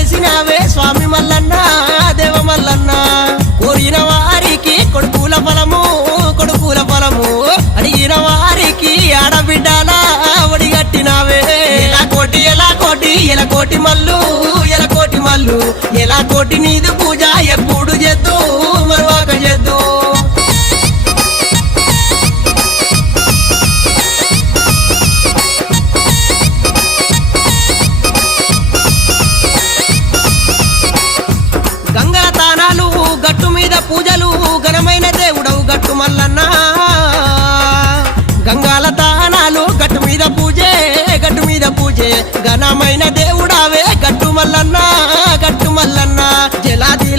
వెలిసినావే స్వామి మల్లన్న దేవ మల్లన్న కోరిన వారికి కొడుకుల ఫలము అడిగిన వారికి ఆడబిడ్డాల ఒడిగట్టినావే ఎలా కోటి మల్లు ఎలా కోటి నీదు పూజ ఎప్పుడు చేద్దు మరువాక చేద్దు గంగా తానాలు గట్టు మీద పూజలు ఘనమైన దేవుడవు గట్టు మల్లన్న గంగాల తానాలు గట్టు మీద పూజే ఘనమైన దేవుడావే గట్టు మల్లన్న జలాది